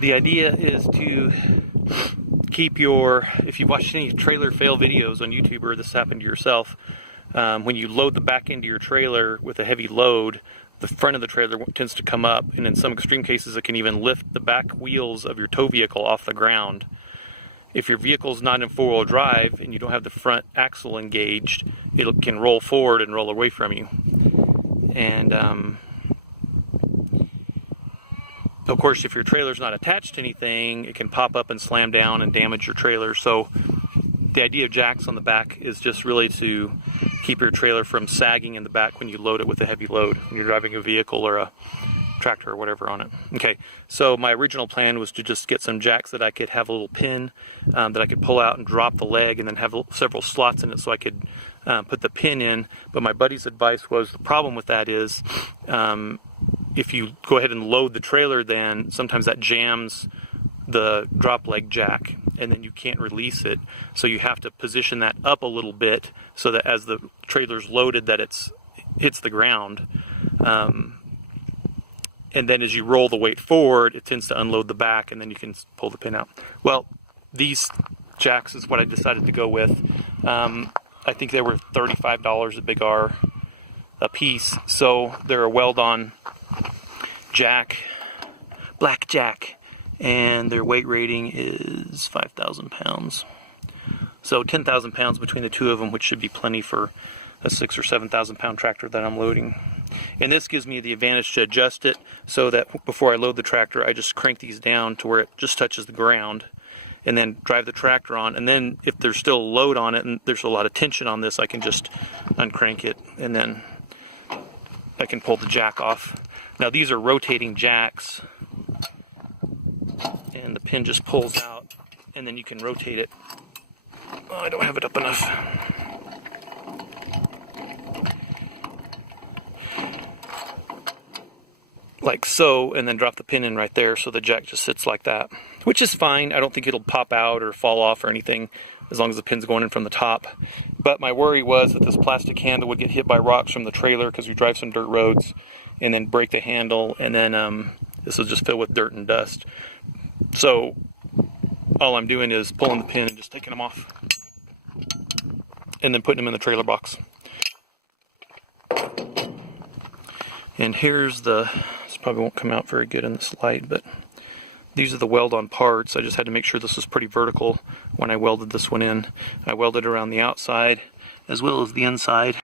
The idea is to keep your, if you've watched any trailer fail videos on YouTube or this happened to yourself, when you load the back end of your trailer with a heavy load, the front of the trailer tends to come up, and in some extreme cases it can even lift the back wheels of your tow vehicle off the ground. If your vehicle's not in four-wheel drive and you don't have the front axle engaged, it can roll forward and roll away from you. And of course, if your trailer's not attached to anything, it can pop up and slam down and damage your trailer. So the idea of jacks on the back is just really to keep your trailer from sagging in the back when you load it with a heavy load, when you're driving a vehicle or a tractor or whatever on it. Okay, so my original plan was to just get some jacks that I could have a little pin that I could pull out and drop the leg, and then have several slots in it so I could put the pin in. But my buddy's advice was, the problem with that is if you go ahead and load the trailer, then sometimes that jams the drop leg jack and then you can't release it, so you have to position that up a little bit so that as the trailer's loaded that it hits the ground, and then as you roll the weight forward it tends to unload the back and then you can pull the pin out. Well, these jacks is what I decided to go with. I think they were $35 at Big R a piece, so they're a weld-on jack, black jack, and their weight rating is 5,000 pounds. So 10,000 pounds between the two of them, which should be plenty for a 6,000 or 7,000 pound tractor that I'm loading. And this gives me the advantage to adjust it so that before I load the tractor, I just crank these down to where it just touches the ground, and then drive the tractor on. And then if there's still a load on it and there's a lot of tension on this, I can just uncrank it and then I can pull the jack off. Now these are rotating jacks, and the pin just pulls out and then you can rotate it. Oh, I don't have it up enough. Like so, and then drop the pin in right there so the jack just sits like that, which is fine. I don't think it'll pop out or fall off or anything as long as the pin's going in from the top. But my worry was that this plastic handle would get hit by rocks from the trailer because we drive some dirt roads, and then break the handle, and then this will just fill with dirt and dust. So all I'm doing is pulling the pin and just taking them off and then putting them in the trailer box. And here's this probably won't come out very good in this light, but these are the weld-on parts. I just had to make sure this was pretty vertical when I welded this one in. I welded around the outside as well as the inside.